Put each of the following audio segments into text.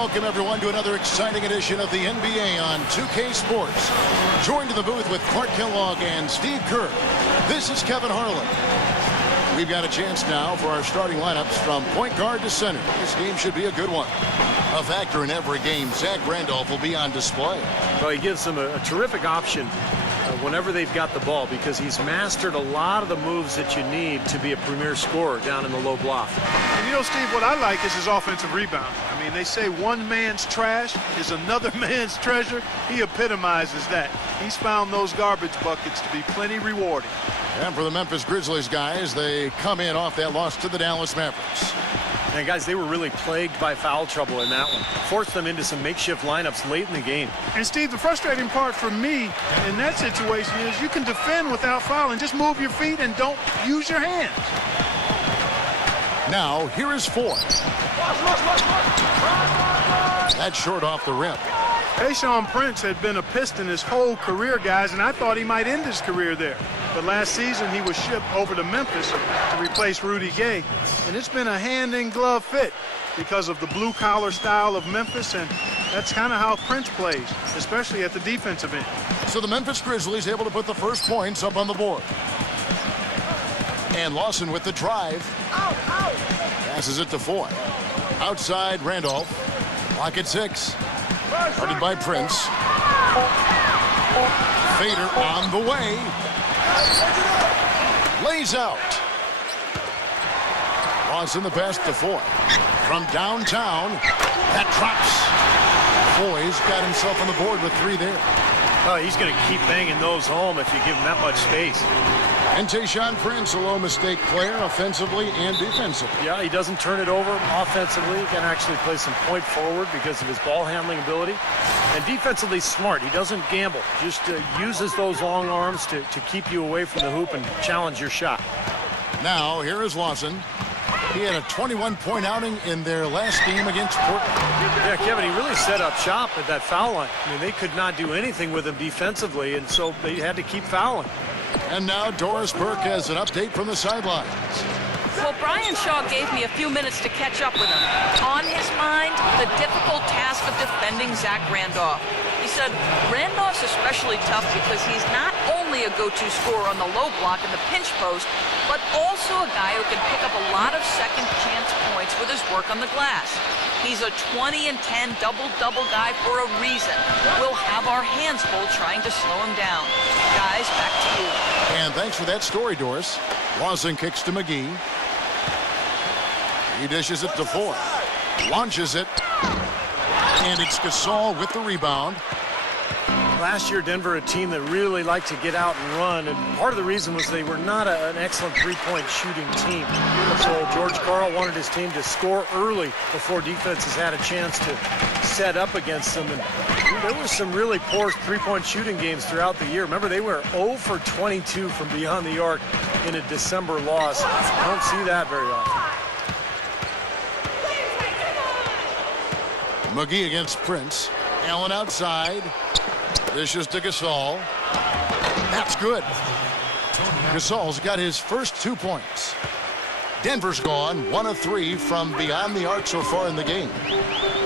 welcome everyone to another exciting edition of the NBA on 2K Sports. Joined in the booth with Clark Kellogg and Steve Kerr. This is Kevin Harlan. We've got a chance now for our starting lineups from point guard to center. This game should be a good one. A factor in every game, Zach Randolph will be on display. Well, he gives them a terrific option whenever they've got the ball, because he's mastered a lot of the moves that you need to be a premier scorer down in the low block. And you know, Steve, what I like is his offensive rebound. I mean, they say one man's trash is another man's treasure. He epitomizes that. He's found those garbage buckets to be plenty rewarding. And for the Memphis Grizzlies guys, they come in off that loss to the Dallas Mavericks. And guys, they were really plagued by foul trouble in that one. Forced them into some makeshift lineups late in the game. And Steve, the frustrating part for me in that situation is you can defend without fouling. Just move your feet and don't use your hands. Now, here is Ford. That's short off the rim. Tayshaun Prince had been a Piston his whole career, guys, and I thought he might end his career there. But last season, he was shipped over to Memphis to replace Rudy Gay. And it's been a hand-in-glove fit because of the blue-collar style of Memphis, and that's kind of how Prince plays, especially at the defensive end. So the Memphis Grizzlies able to put the first points up on the board. And Lawson with the drive. Passes it to Foy. Outside Randolph. Lock at 6. Guarded by Prince. Fader on the way. Lays out. Lawson the pass to Foy. From downtown. That drops. Foy's got himself on the board with 3 there. Oh, he's going to keep banging those home if you give him that much space. And Tayshaun Prince, a low-mistake player, offensively and defensively. Yeah, he doesn't turn it over offensively. He can actually play some point forward because of his ball handling ability. And defensively smart. He doesn't gamble. Just uses those long arms to keep you away from the hoop and challenge your shot. Now, here is Lawson. He had a 21-point outing in their last game against Portland. Yeah, Kevin, he really set up shop at that foul line. I mean, they could not do anything with him defensively, and so they had to keep fouling. And now Doris Burke has an update from the sidelines. Well, Brian Shaw gave me a few minutes to catch up with him. On his mind, the difficult task of defending Zach Randolph. He said Randolph's especially tough because he's not only a go-to scorer on the low block and the pinch post, but also a guy who can pick up a lot of second chance points with his work on the glass. He's a 20 and 10 double-double guy for a reason. We'll have our hands full trying to slow him down. Guys, back to you. And thanks for that story, Doris. Lawson kicks to McGee. He dishes it to Ford. Launches it. And it's Gasol with the rebound. Last year, Denver, a team that really liked to get out and run, and part of the reason was they were not an excellent three-point shooting team. So George Karl wanted his team to score early before defenses had a chance to set up against them. And there were some really poor three-point shooting games throughout the year. Remember, they were 0 for 22 from beyond the arc in a December loss. You don't see that very often. McGee against Prince. Allen outside. Dishes to Gasol. That's good. Gasol's got his first 2 points. Denver's gone 1 of 3 from beyond the arc so far in the game.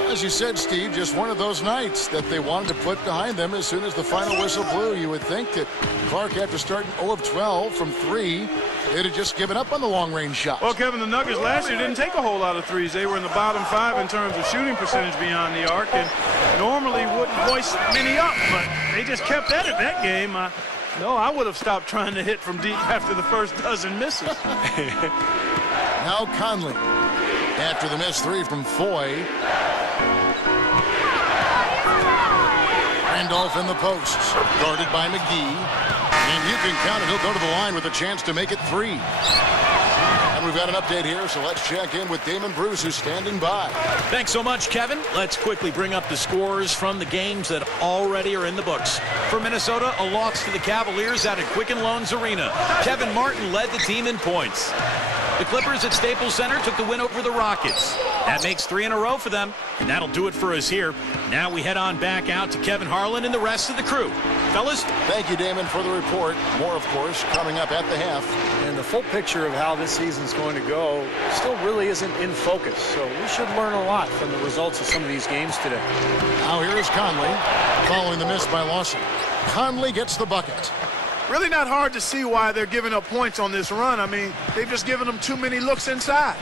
As you said, Steve, just one of those nights that they wanted to put behind them as soon as the final whistle blew. You would think that Clark, after starting 0 of 12 from 3, they'd have just given up on the long-range shots. Well, Kevin, the Nuggets last year didn't take a whole lot of threes. They were in the bottom 5 in terms of shooting percentage beyond the arc, and normally wouldn't hoist many up, but they just kept at it that game. No, I would have stopped trying to hit from deep after the first dozen misses. Now Conley, after the missed 3 from Foy. Randolph in the posts, guarded by McGee. And you can count it, he'll go to the line with a chance to make it 3. And we've got an update here, so let's check in with Damon Bruce, who's standing by. Thanks so much, Kevin. Let's quickly bring up the scores from the games that already are in the books. For Minnesota, a loss to the Cavaliers out at Quicken Loans Arena. Kevin Martin led the team in points. The Clippers at Staples Center took the win over the Rockets. That makes 3 in a row for them, and that'll do it for us here. Now we head on back out to Kevin Harlan and the rest of the crew. Fellas? Thank you, Damon, for the report. More, of course, coming up at the half. And the full picture of how this season's going to go still really isn't in focus. So we should learn a lot from the results of some of these games today. Now here is Conley, following the miss by Lawson. Conley gets the bucket. Really not hard to see why they're giving up points on this run. I mean, they've just given them too many looks inside.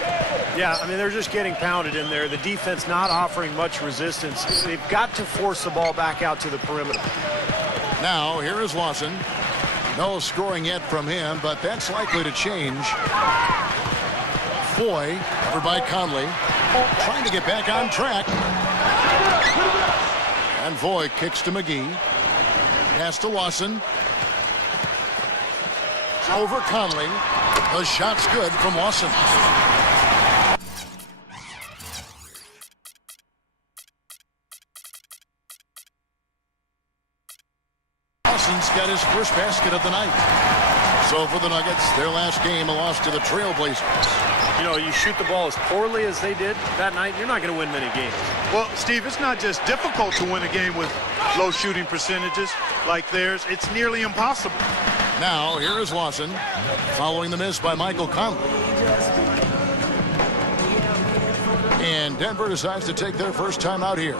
Yeah, I mean, they're just getting pounded in there. The defense not offering much resistance. They've got to force the ball back out to the perimeter. Now, here is Lawson. No scoring yet from him, but that's likely to change. Foy, over by Conley, trying to get back on track. And Foy kicks to McGee. Pass to Lawson. Over Conley. The shot's good from Lawson. Lawson's got his first basket of the night. So for the Nuggets, their last game, a loss to the Trailblazers. You know, you shoot the ball as poorly as they did that night, you're not going to win many games. Well, Steve, it's not just difficult to win a game with low shooting percentages like theirs. It's nearly impossible. Now, here is Lawson, following the miss by Michael Conley. And Denver decides to take their first time out here.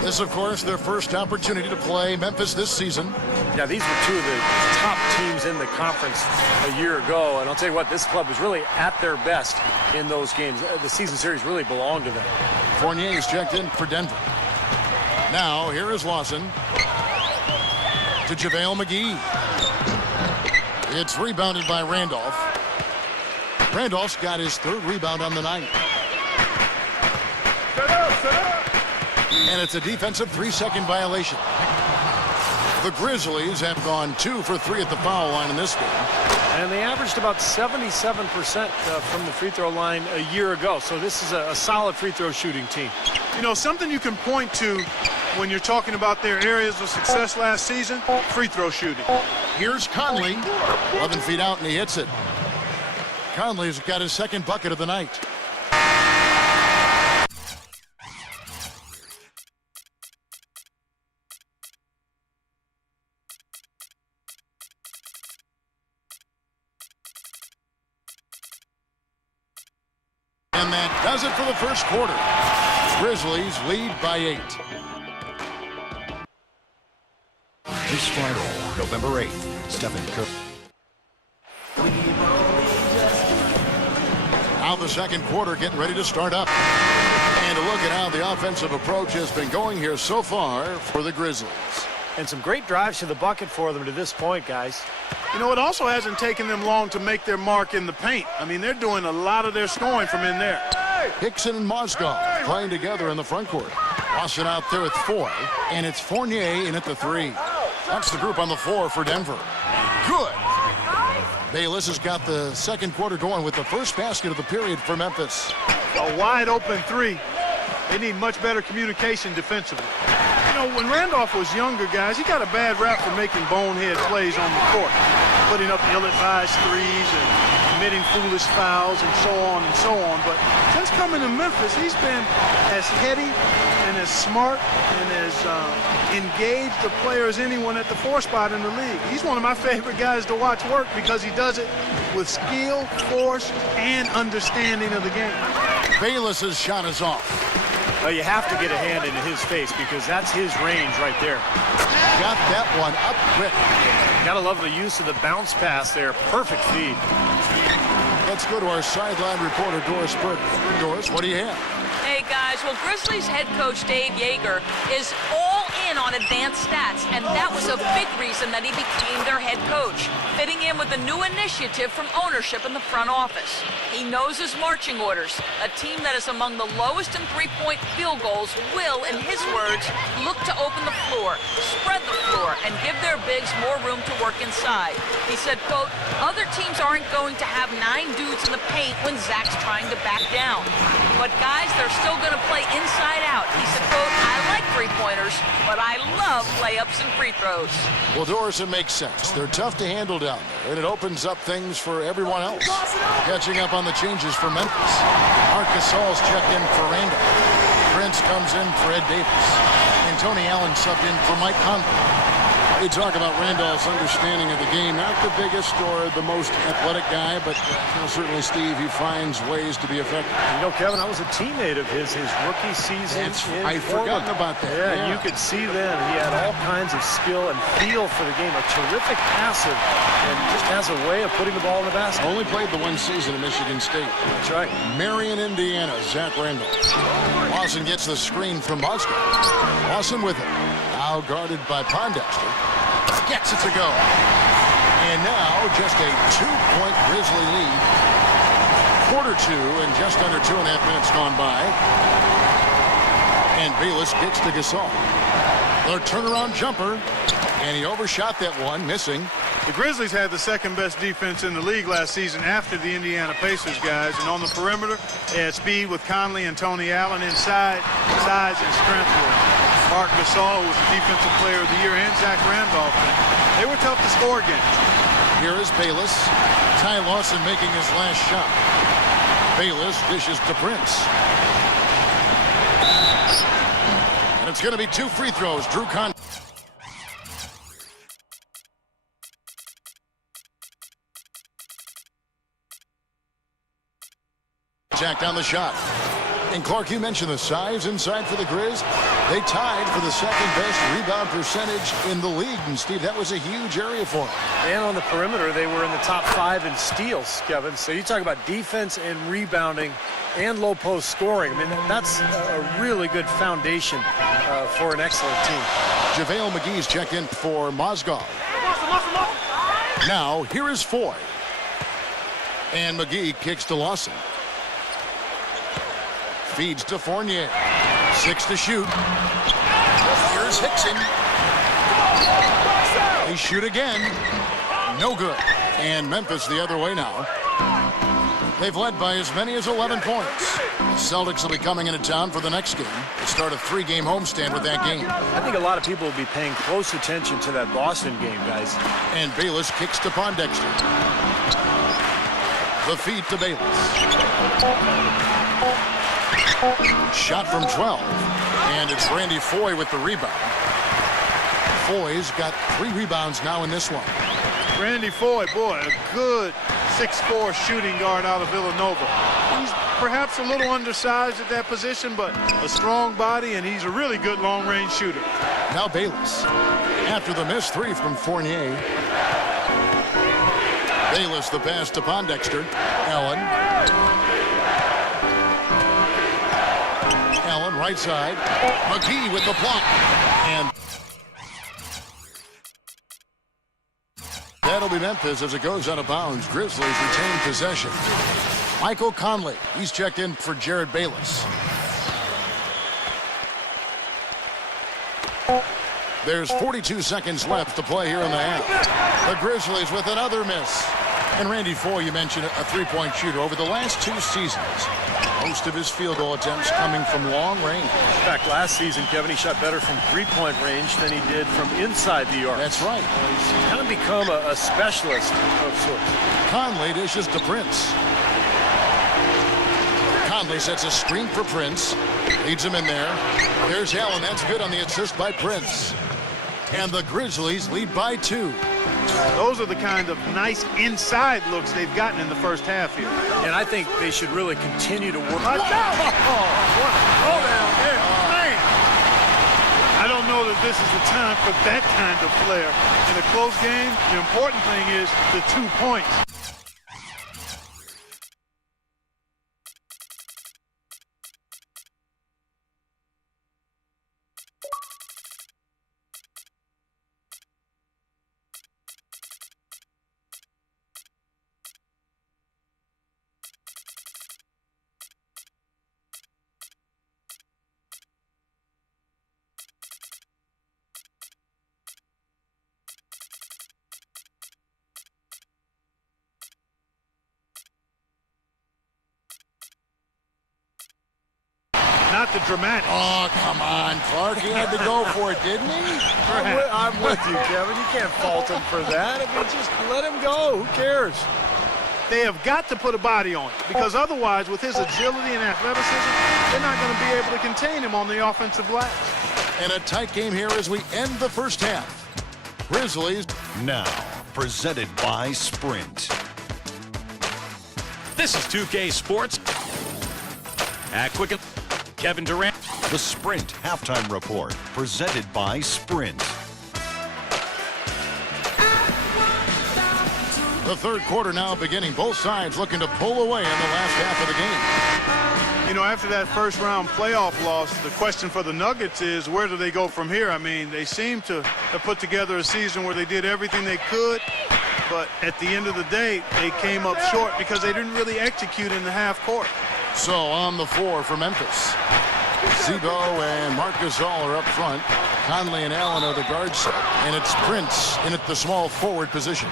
This, of course, their first opportunity to play Memphis this season. Yeah, these were two of the top teams in the conference a year ago. And I'll tell you what, this club was really at their best in those games. The season series really belonged to them. Fournier is checked in for Denver. Now, here is Lawson to JaVale McGee. It's rebounded by Randolph. Randolph's got his third rebound on the night. And it's a defensive 3-second violation. The Grizzlies have gone 2 for 3 at the foul line in this game. And they averaged about 77% from the free throw line a year ago. So this is a solid free throw shooting team. You know, something you can point to when you're talking about their areas of success last season, free throw shooting. Here's Conley, 11 feet out, and he hits it. Conley's got his second bucket of the night. And that does it for the first quarter. Grizzlies lead by 8. This Friday, November 8th, Stephen Curry. Now the second quarter getting ready to start up. And a look at how the offensive approach has been going here so far for the Grizzlies. And some great drives to the bucket for them to this point, guys. You know, it also hasn't taken them long to make their mark in the paint. I mean, they're doing a lot of their scoring from in there. Hickson and Mozgov playing together in the front court. Lawson out there with Foy, and it's Fournier in at the 3. That's the group on the floor for Denver. Good. Bayless has got the second quarter going with the first basket of the period for Memphis. A wide open 3. They need much better communication defensively. You know, when Randolph was younger, guys, he got a bad rap for making bonehead plays on the court, putting up ill-advised threes and committing foolish fouls and so on and so on. But since coming to Memphis, he's been as heady and as smart and as engaged a player as anyone at the 4 spot in the league. He's one of my favorite guys to watch work because he does it with skill, force, and understanding of the game. Bayless's shot is off. Well, you have to get a hand into his face because that's his range right there. Got that one up quick. Gotta love the use of the bounce pass there. Perfect feed. Let's go to our sideline reporter, Doris Burke. Doris, what do you have? Hey, guys, well, Grizzlies head coach Dave Yeager is all in on advanced stats, and that was a big reason that he became their head coach, fitting in with a new initiative from ownership in the front office. He knows his marching orders. A team that is among the lowest in three-point field goals will, in his words, look to open the floor, spread the floor, and give their bigs more room to work inside. He said, quote, other teams aren't going to have 9 dudes in the paint when Zach's trying to back down. But guys, they're still going to play inside out. He said, quote, I like three-pointers, but I love layups and free throws. Well, Doris, it makes sense. They're tough to handle down there, and it opens up things for everyone else. Catching up on the changes for Memphis. Marc Gasol's checked in for Randolph. Prince comes in for Ed Davis. And Tony Allen subbed in for Mike Conley. They talk about Randolph's understanding of the game. Not the biggest or the most athletic guy, but certainly, Steve, he finds ways to be effective. You know, Kevin, I was a teammate of his rookie season. I'd forgotten about that. Yeah, you could see then he had all kinds of skill and feel for the game. A terrific passer and just has a way of putting the ball in the basket. Only played the one season at Michigan State. That's right. Marion, Indiana, Zach Randolph. Lawson gets the screen from Moscow. Lawson with it. Now guarded by Pondexter. Gets it to go. And now just a 2-point Grizzly lead. Quarter two and just under 2.5 minutes gone by. And Bayless gets to Gasol. Their turnaround jumper. And he overshot that one, missing. The Grizzlies had the second-best defense in the league last season after the Indiana Pacers guys. And on the perimeter, they had speed with Conley and Tony Allen inside, size and strength with Marc Gasol, who was the Defensive Player of the Year, and Zach Randolph. They were tough to score against. Here is Bayless. Ty Lawson making his last shot. Bayless dishes to Prince. And it's going to be 2 free throws. Drew Conley. Jack down the shot. And Clark, you mentioned the size inside for the Grizz. They tied for the second-best rebound percentage in the league. And, Steve, that was a huge area for them. And on the perimeter, they were in the top 5 in steals, Kevin. So you talk about defense and rebounding and low-post scoring. I mean, that's a really good foundation for an excellent team. JaVale McGee's checked in for Mozgov. Now, here is Foy. And McGee kicks to Lawson. Feeds to Fournier. 6 to shoot. Here's Hickson. They shoot again. No good. And Memphis the other way now. They've led by as many as 11 points. The Celtics will be coming into town for the next game. They start a 3-game homestand with that game. I think a lot of people will be paying close attention to that Boston game, guys. And Bayless kicks to Pondexter. The feed to Bayless. Shot from 12. And it's Randy Foy with the rebound. Foy's got 3 rebounds now in this one. Randy Foy, boy, a good 6'4" shooting guard out of Villanova. He's perhaps a little undersized at that position, but a strong body, and he's a really good long-range shooter. Now Bayless. After the missed 3 from Fournier. Bayless the pass to Pondexter. Allen. Allen right side. McGee with the block. And that'll be Memphis as it goes out of bounds. Grizzlies retain possession. Michael Conley. He's checked in for Jared Bayless. There's 42 seconds left to play here in the half. The Grizzlies with another miss. And Randy Foy, you mentioned, a 3-point shooter. Over the last 2 seasons, most of his field goal attempts coming from long range. In fact, last season, Kevin, he shot better from 3-point range than he did from inside the arc. That's right. He's kind of become a specialist of sorts. Conley dishes to Prince. Conley sets a screen for Prince. Leads him in there. There's Allen. That's good on the assist by Prince. And the Grizzlies lead by 2. Those are the kind of nice inside looks they've gotten in the first half here. And I think they should really continue to work. Watch out! What a throwdown there, man! I don't know that this is the time for that kind of flair. In a close game, the important thing is the 2 points. not the dramatic. Oh, come on, Clark. He had to go for it, didn't he? I'm with you, Kevin. You can't fault him for that. I mean, just let him go. Who cares? They have got to put a body on it, because otherwise, with his agility and athleticism, they're not going to be able to contain him on the offensive glass. And a tight game here as we end the first half. Grizzlies. Now, presented by Sprint. This is 2K Sports. Quicken, Kevin Durant. The Sprint Halftime Report, presented by Sprint. The third quarter now beginning. Both sides looking to pull away in the last half of the game. You know, after that first round playoff loss, the question for the Nuggets is, where do they go from here? I mean, they seem to have put together a season where they did everything they could, but at the end of the day, they came up short because they didn't really execute in the half court. So on the floor for Memphis, Zebo and Marc Gasol are up front. Conley and Allen are the guard set, and it's Prince in at the small forward position.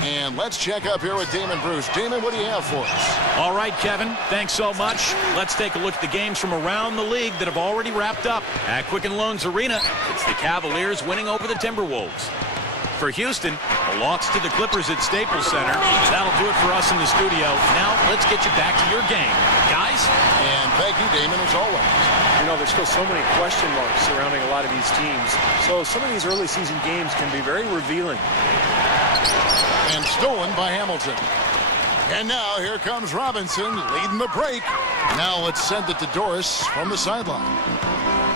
And let's check up here with Damon Bruce. Damon, what do you have for us? All right, Kevin, thanks so much. Let's take a look at the games from around the league that have already wrapped up. At Quicken Loans Arena, it's the Cavaliers winning over the Timberwolves. For Houston, a loss to the Clippers at Staples Center. That'll do it for us in the studio. Now, let's get you back to your game. Guys? And thank you, Damon, as always. You know, there's still so many question marks surrounding a lot of these teams. So some of these early season games can be very revealing. And stolen by Hamilton. And now here comes Robinson leading the break. Now let's send it to Doris from the sideline.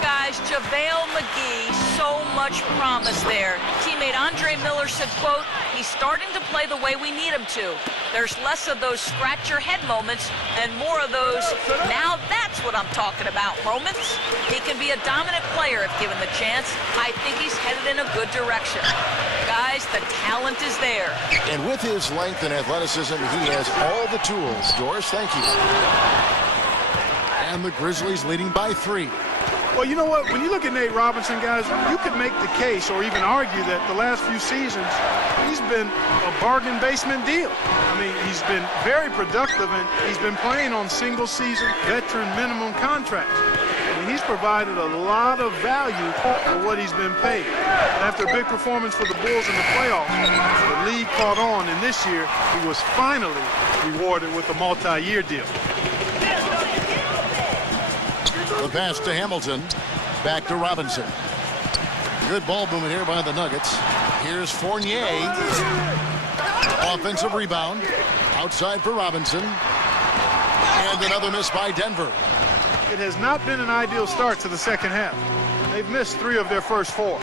Guys, JaVale McGee, so much promise there. Teammate Andre Miller said, quote, he's starting to play the way we need him to. There's less of those scratch your head moments and more of those, now that's what I'm talking about moments. He can be a dominant player if given the chance. I think he's headed in a good direction. Guys, the talent is there. And with his length and athleticism, he has all the tools. Doris, thank you. And the Grizzlies leading by 3. Well, you know what? When you look at Nate Robinson, guys, you could make the case or even argue that the last few seasons, he's been a bargain basement deal. I mean, he's been very productive, and he's been playing on single-season veteran minimum contracts. I mean, he's provided a lot of value for what he's been paid. After a big performance for the Bulls in the playoffs, the league caught on, and this year he was finally rewarded with a multi-year deal. The pass to Hamilton. Back to Robinson. Good ball movement here by the Nuggets. Here's Fournier. Offensive rebound. Outside for Robinson. And another miss by Denver. It has not been an ideal start to the second half. They've missed 3 of their first 4.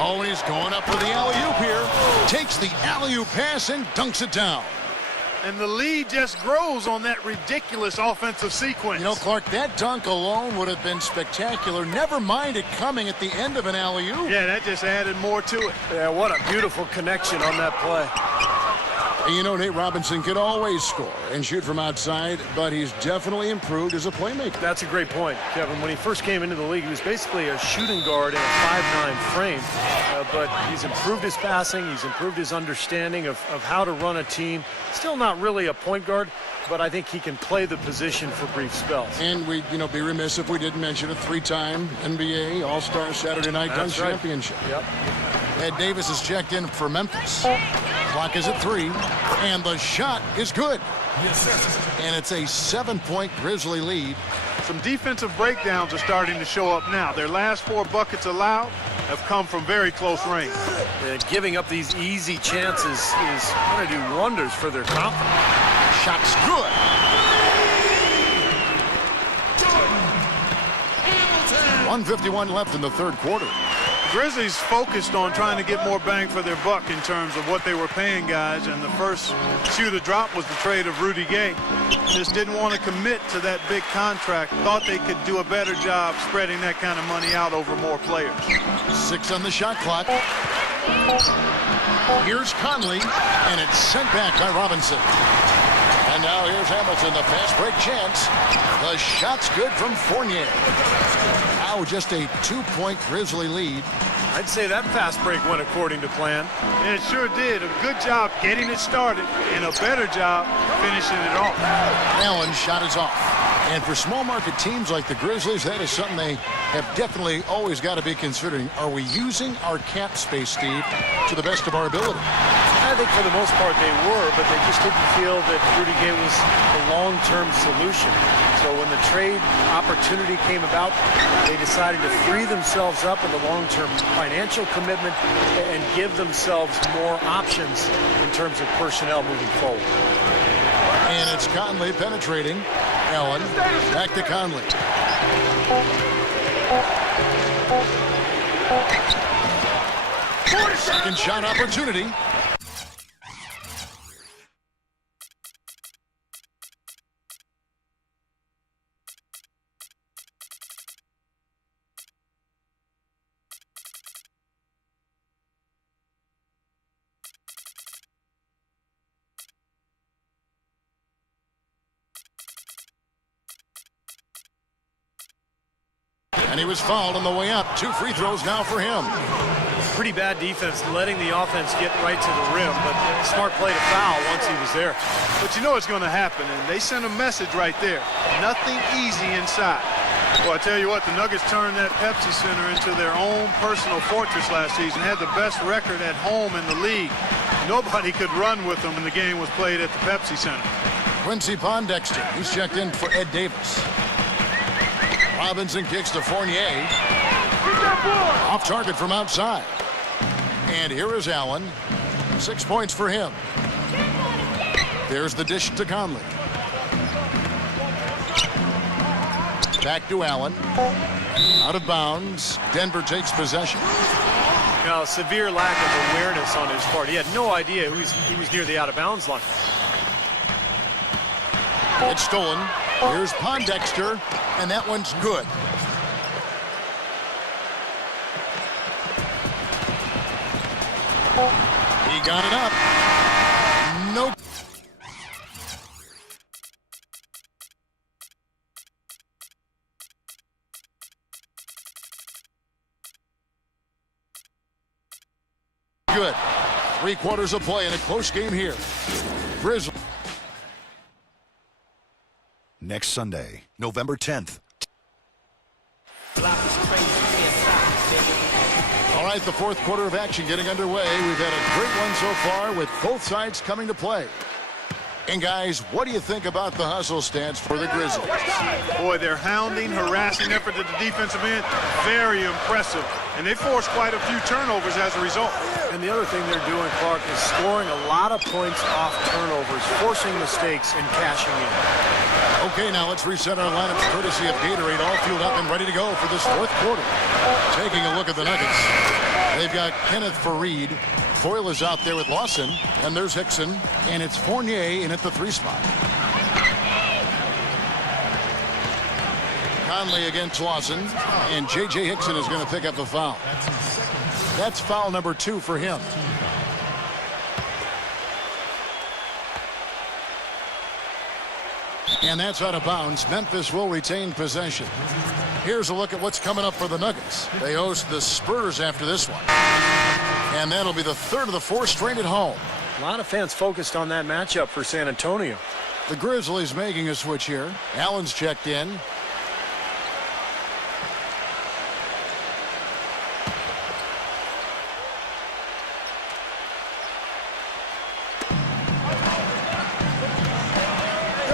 Oh, and he's going up for the alley-oop here. Takes the alley-oop pass and dunks it down. And the lead just grows on that ridiculous offensive sequence. You know, Clark, that dunk alone would have been spectacular. Never mind it coming at the end of an alley-oop. Yeah, that just added more to it. Yeah, what a beautiful connection on that play. And you know, Nate Robinson can always score and shoot from outside, but he's definitely improved as a playmaker. That's a great point, Kevin. When he first came into the league, he was basically a shooting guard in a 5'9" frame. But he's improved his passing. He's improved his understanding of how to run a team. Still not really a point guard, but I think he can play the position for brief spells. And we'd, be remiss if we didn't mention a 3-time NBA All-Star Saturday Night Dunk Championship. Yep. Ed Davis is checked in for Memphis. Clock is at 3, and the shot is good. And it's a 7-point Grizzly lead. Some defensive breakdowns are starting to show up now. Their last 4 buckets allowed have come from very close range. Giving up these easy chances is going to do wonders for their confidence. Shot's good. 1:51 left in the third quarter. Grizzlies focused on trying to get more bang for their buck in terms of what they were paying guys, and the first shoe to drop was the trade of Rudy Gay. Just didn't want to commit to that big contract. Thought they could do a better job spreading that kind of money out over more players. 6 on the shot clock. Here's Conley, and it's sent back by Robinson. And now here's Hamilton, the fast break chance. The shot's good from Fournier. Now just a 2-point Grizzly lead. I'd say that fast break went according to plan. And it sure did. A good job getting it started and a better job finishing it off. Allen's shot is off. And for small market teams like the Grizzlies, that is something they have definitely always got to be considering. Are we using our cap space, Steve, to the best of our ability? I think for the most part they were, but they just didn't feel that Rudy Gay was a long-term solution. So when the trade opportunity came about, they decided to free themselves up with a long-term financial commitment and give themselves more options in terms of personnel moving forward. And it's Conley penetrating. Allen back to Conley. Second shot opportunity. And he was fouled on the way up. 2 free throws now for him. Pretty bad defense, letting the offense get right to the rim, but smart play to foul once he was there. But you know it's going to happen, and they sent a message right there. Nothing easy inside. Well, I tell you what, the Nuggets turned that Pepsi Center into their own personal fortress last season. Had the best record at home in the league. Nobody could run with them when the game was played at the Pepsi Center. Quincy Pondexter, he's checked in for Ed Davis. Robinson kicks to Fournier. Off target from outside. And here is Allen. 6 points for him. There's the dish to Conley. Back to Allen. Out of bounds. Denver takes possession. Now, severe lack of awareness on his part. He had no idea he was near the out-of-bounds line. It's stolen. Here's Pondexter, and that one's good. He got it up. Nope. Good. 3 quarters of play in a close game here. Grizzlies. Next Sunday, November 10th. All right, the 4th quarter of action getting underway. We've had a great one so far with both sides coming to play. And guys, what do you think about the hustle stance for the Grizzlies? Boy, their hounding, harassing effort at the defensive end, very impressive. And they forced quite a few turnovers as a result. And the other thing they're doing, Clark, is scoring a lot of points off turnovers, forcing mistakes and cashing in. Okay, now let's reset our lineups courtesy of Gatorade, all fueled up and ready to go for this 4th quarter. Taking a look at the Nuggets. They've got Kenneth Faried. Foyle is out there with Lawson, and there's Hickson, and it's Fournier in at the 3 spot. Conley against Lawson, and J.J. Hickson is going to pick up the foul. That's foul number 2 for him. And that's out of bounds. Memphis will retain possession. Here's a look at what's coming up for the Nuggets. They host the Spurs after this one. And that'll be the 3rd of the 4 straight at home. A lot of fans focused on that matchup for San Antonio. The Grizzlies making a switch here. Allen's checked in.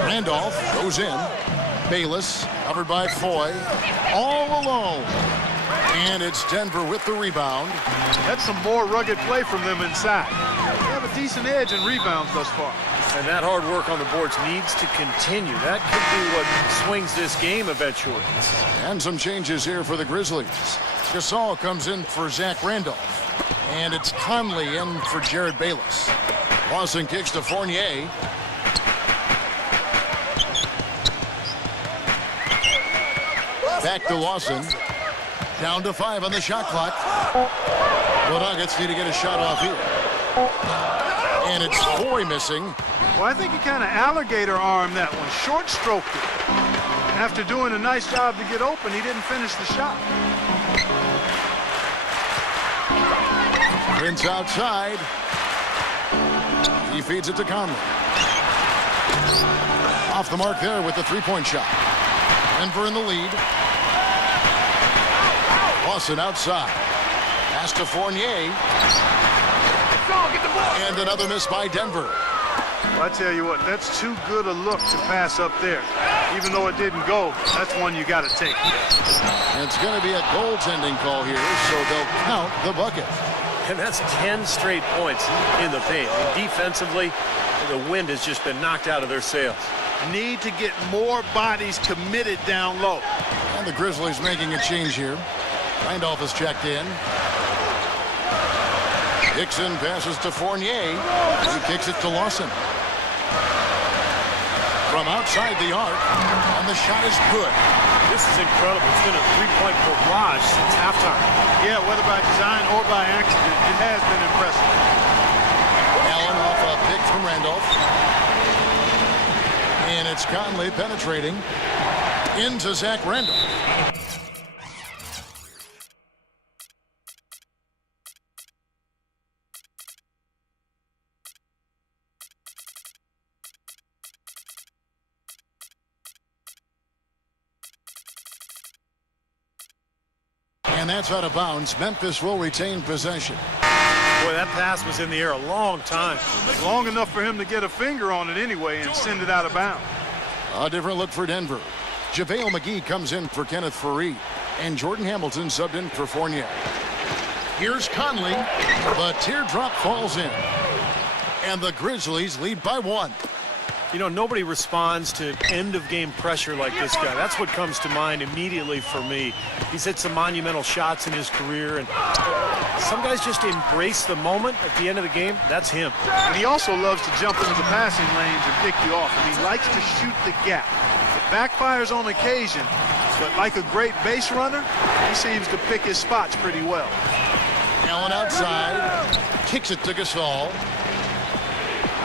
Randolph goes in. Bayless covered by Foy. All alone. And it's Denver with the rebound. That's some more rugged play from them inside. They have a decent edge in rebounds thus far. And that hard work on the boards needs to continue. That could be what swings this game eventually. And some changes here for the Grizzlies. Gasol comes in for Zach Randolph. And it's Conley in for Jared Bayless. Lawson kicks to Fournier. Back to Lawson. Down to 5 on the shot clock. The Nuggets need to get a shot off here. And it's Foy missing. Well, I think he kind of alligator armed that one. Short stroked it. After doing a nice job to get open, he didn't finish the shot. Prince outside. He feeds it to Conley. Off the mark there with the three-point shot. Denver in the lead. Lawson outside. Pass to Fournier. And another miss by Denver. Well, I tell you what, that's too good a look to pass up there. Even though it didn't go, that's one you got to take. It's going to be a goaltending call here, so they'll count the bucket. And that's 10 straight points in the paint. And defensively, the wind has just been knocked out of their sails. Need to get more bodies committed down low. And the Grizzlies making a change here. Randolph is checked in. Dixon passes to Fournier. He kicks it to Lawson. From outside the arc, and the shot is good. This is incredible. It's been a three-point barrage since halftime. Yeah, whether by design or by accident, it has been impressive. Allen off a pick from Randolph. And it's Conley penetrating into Zach Randolph. And that's out of bounds. Memphis will retain possession. Boy, that pass was in the air a long time. Long enough for him to get a finger on it anyway and send it out of bounds. A different look for Denver. JaVale McGee comes in for Kenneth Faried. And Jordan Hamilton subbed in for Fournier. Here's Conley. The teardrop falls in. And the Grizzlies lead by 1. You know, nobody responds to end-of-game pressure like this guy. That's what comes to mind immediately for me. He's hit some monumental shots in his career, and some guys just embrace the moment at the end of the game. That's him. And he also loves to jump into the passing lanes and pick you off, and he likes to shoot the gap. It backfires on occasion, but like a great base runner, he seems to pick his spots pretty well. Allen outside. Kicks it to Gasol.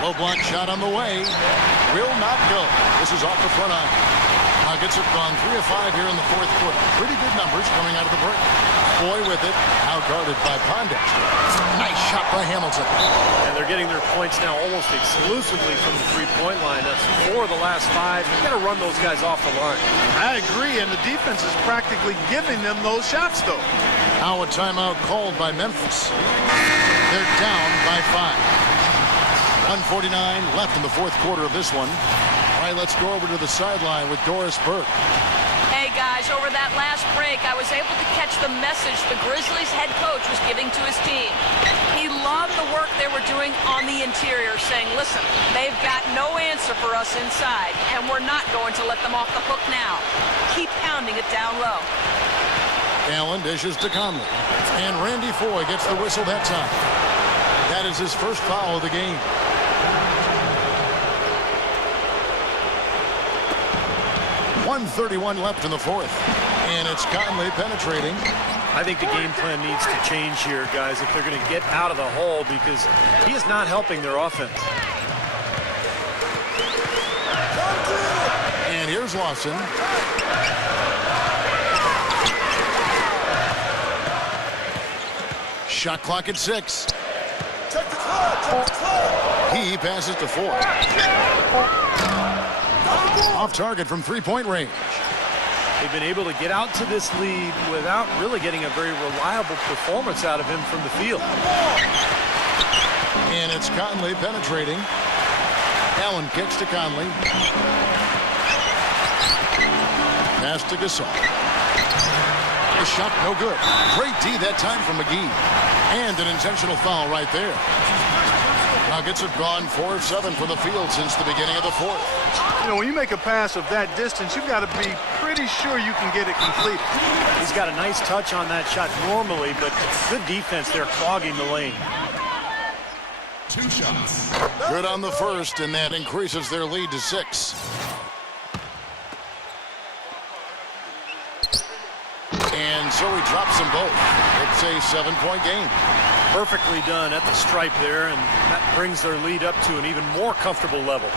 Low block shot on the way. Will not go. This is off the front eye. Nuggets have gone 3 of 5 here in the fourth quarter. Pretty good numbers coming out of the break. Boy with it. Out guarded by Pondexter. Nice shot by Hamilton. And they're getting their points now almost exclusively from the three-point line. That's 4 of the last 5. You've got to run those guys off the line. I agree, and the defense is practically giving them those shots, though. Now a timeout called by Memphis. They're down by 5. 1:49 left in the fourth quarter of this one. All right, let's go over to the sideline with Doris Burke. Hey, guys, over that last break, I was able to catch the message the Grizzlies head coach was giving to his team. He loved the work they were doing on the interior, saying, listen, they've got no answer for us inside, and we're not going to let them off the hook now. Keep pounding it down low. Allen dishes to Conley. And Randy Foye gets the whistle that time. That is his first foul of the game. .131 left in the fourth. And it's Conley penetrating. I think the game plan needs to change here, guys, if they're going to get out of the hole, because he is not helping their offense. And here's Lawson. Shot clock at 6. He passes to Foye. Off target from three-point range. They've been able to get out to this lead without really getting a very reliable performance out of him from the field. And it's Conley penetrating. Allen kicks to Conley. Pass to Gasol. The shot no good. Great D that time from McGee. And an intentional foul right there. Nuggets have gone 4 of 7 from the field since the beginning of the fourth. You know, when you make a pass of that distance, you've got to be pretty sure you can get it completed. He's got a nice touch on that shot normally, but good defense there clogging the lane. 2 shots. Good on the first, and that increases their lead to 6. And so he drops them both. It's a 7-point game. Perfectly done at the stripe there, and that brings their lead up to an even more comfortable level.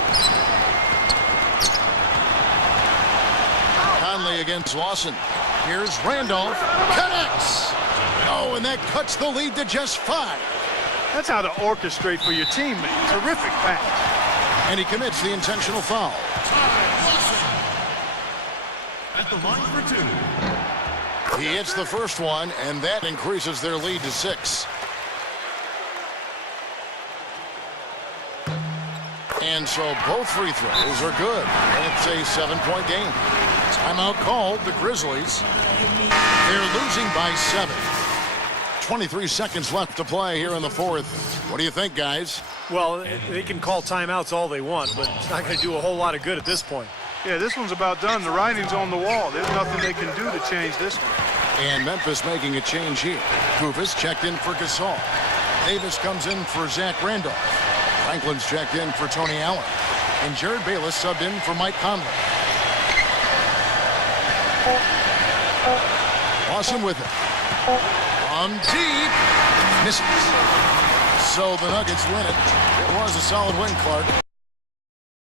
Conley against Lawson. Here's Randolph. Connects. Oh, and that cuts the lead to just 5. That's how to orchestrate for your teammate. Terrific pass. And he commits the intentional foul. At the line for two. He hits the first one, and that increases their lead to 6. And so both free throws are good. And it's a 7-point game. Timeout called. The Grizzlies. They're losing by 7. 23 seconds left to play here in the fourth. What do you think, guys? Well, they can call timeouts all they want, but it's not going to do a whole lot of good at this point. Yeah, this one's about done. The writing's on the wall. There's nothing they can do to change this one. And Memphis making a change here. Kufis checked in for Gasol. Davis comes in for Zach Randolph. Franklin's checked in for Tony Allen. And Jared Bayless subbed in for Mike Conley. Lawson with it. From deep. Misses. So the Nuggets win it. It was a solid win, Clark.